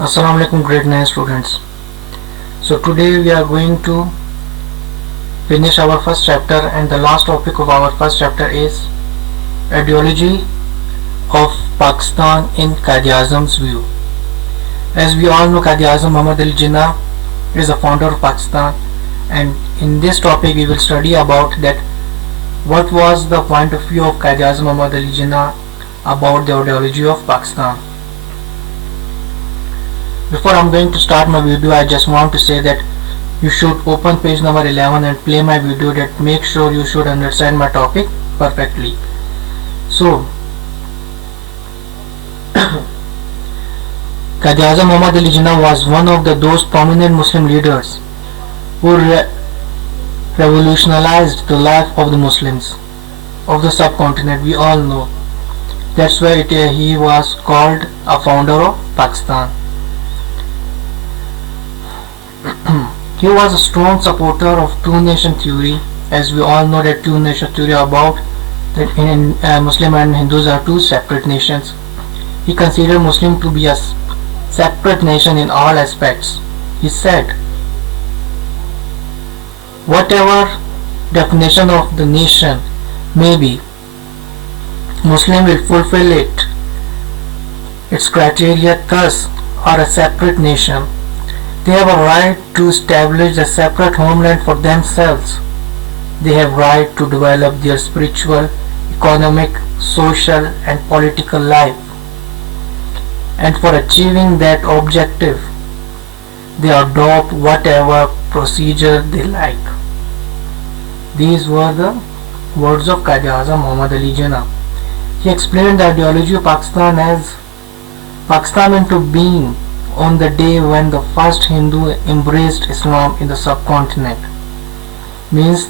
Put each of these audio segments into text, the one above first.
Assalamu alaikum grade 9 students. So today we are going to finish our first chapter, and the last topic of our first chapter is ideology of Pakistan in Quaid-e-Azam's view. As we all know, Quaid-e-Azam Muhammad Ali Jinnah is the founder of Pakistan, and in this topic we will study about that what was the point of view of Quaid-e-Azam Muhammad Ali Jinnah about the ideology of Pakistan. Before I'm going to start my video, I just want to say that you should open page number 11 and play my video. That make sure you should understand my topic perfectly. So, Quaid-e-Azam Muhammad Ali Jinnah was one of those prominent Muslim leaders who revolutionized the life of the Muslims of the subcontinent. We all know. That's why he was called a founder of Pakistan. He was a strong supporter of two-nation theory, as we all know that two-nation theory about that in Muslim and Hindus are two separate nations. He considered Muslim to be a separate nation in all aspects. He said, whatever definition of the nation may be, Muslim will fulfill its criteria, thus are a separate nation. They have a right to establish a separate homeland for themselves. They have right to develop their spiritual, economic, social and political life. And for achieving that objective, they adopt whatever procedure they like. These were the words of Quaid-e-Azam Muhammad Ali Jinnah. He explained the ideology of Pakistan as Pakistan into being on the day when the first Hindu embraced Islam in the subcontinent. Means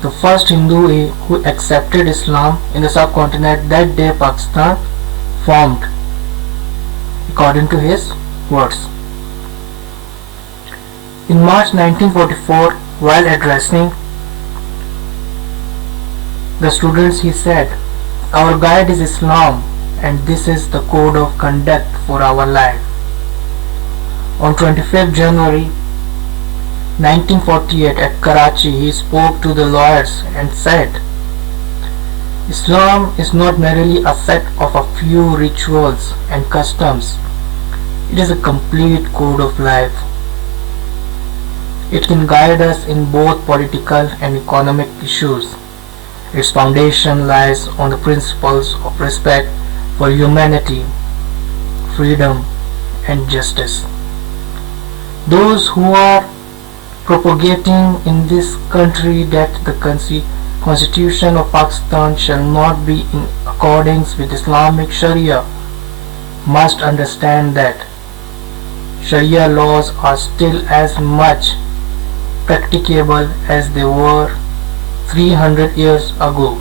the first Hindu who accepted Islam in the subcontinent, that day Pakistan formed, according to his words. In March 1944, while addressing the students, he said, "Our guide is Islam, and this is the code of conduct for our life." On 25th January 1948 at Karachi, he spoke to the lawyers and said, "Islam is not merely a set of a few rituals and customs. It is a complete code of life. It can guide us in both political and economic issues. Its foundation lies on the principles of respect for humanity, freedom, and justice. Those who are propagating in this country that the Constitution of Pakistan shall not be in accordance with Islamic Sharia must understand that Sharia laws are still as much practicable as they were 300 years ago."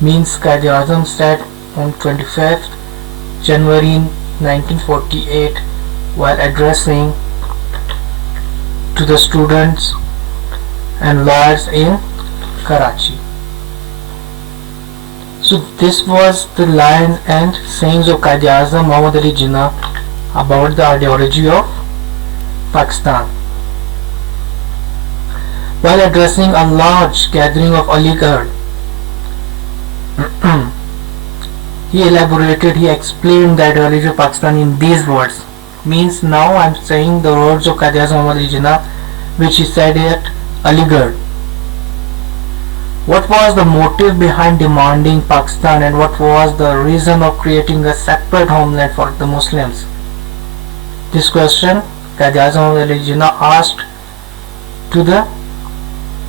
Means Quaid-e-Azam said on 25th January 1948 while addressing to the students and lawyers in Karachi. So this was the line and sayings of Quaid-e-Azam Muhammad Ali Jinnah about the ideology of Pakistan. While addressing a large gathering of Aligarh, he explained the ideology of Pakistan in these words. Means now I am saying the words of Quaid-e-Azam Muhammad Ali Jinnah which he said at Aligarh. What was the motive behind demanding Pakistan, and what was the reason of creating a separate homeland for the Muslims? This question Quaid-e-Azam Muhammad Ali Jinnah asked to the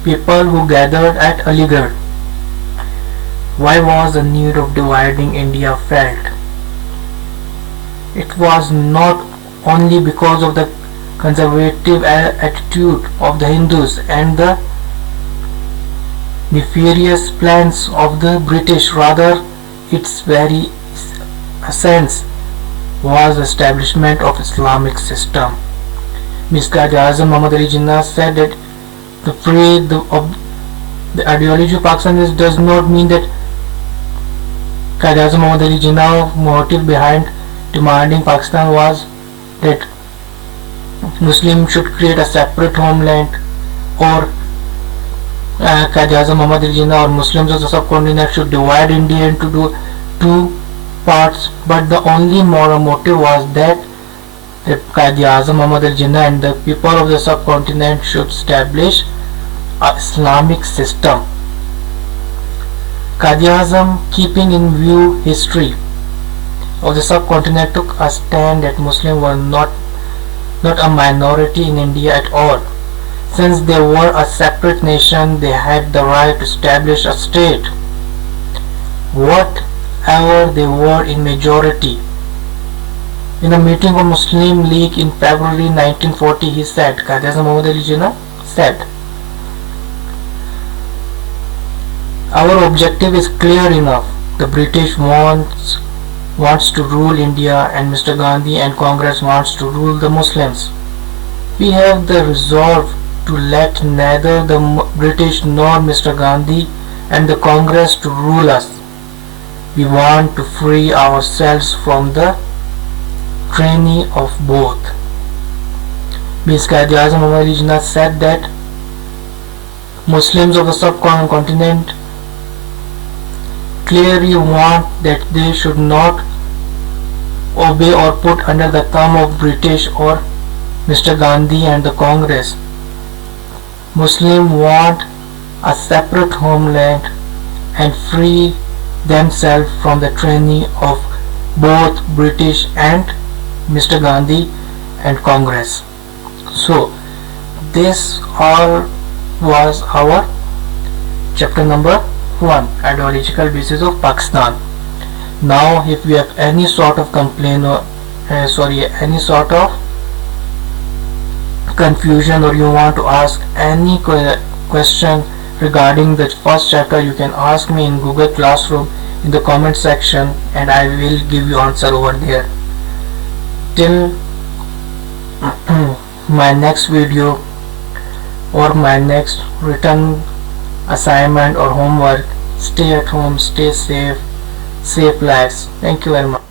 people who gathered at Aligarh. Why was the need of dividing India felt? It was not only because of the conservative attitude of the Hindus and the nefarious plans of the British, rather its very essence was the establishment of Islamic system. Ms. Quaid-e-Azam Muhammad Ali Jinnah said that the phrase the ideology of Pakistan does not mean that Quaid-e-Azam Muhammad Ali Jinnah's motive behind demanding Pakistan was that Muslims should create a separate homeland, or Quaid-e-Azam Muhammad Ali Jinnah or Muslims of the subcontinent should divide India into two parts. But the only moral motive was that Quaid-e-Azam Muhammad Ali Jinnah and the people of the subcontinent should establish an Islamic system. Quaid-e-Azam, keeping in view history of the subcontinent, took a stand that Muslims were not a minority in India at all. Since they were a separate nation, they had the right to establish a state, whatever they were in majority. In a meeting of Muslim League in February 1940, he said, Quaid-e-Azam Muhammad Ali Jinnah said, "Our objective is clear enough. The British wants to rule India, and Mr. Gandhi and Congress wants to rule the Muslims. We have the resolve to let neither the British nor Mr. Gandhi and the Congress to rule us. We want to free ourselves from the tyranny of both." Means Quaid-e-Azam Muhammad Ali Jinnah said that Muslims of the subcontinent clearly want that they should not obey or put under the thumb of British or Mr. Gandhi and the Congress. Muslims want a separate homeland and free themselves from the tyranny of both British and Mr. Gandhi and Congress. So this all was our chapter number 1, ideological basis of Pakistan. Now if you have any sort of complaint or any sort of confusion, or you want to ask any question regarding the first chapter, you can ask me in Google Classroom in the comment section, and I will give you answer over there. Till my next video or my next written assignment or homework, stay at home, stay safe, save lives. Thank you very much.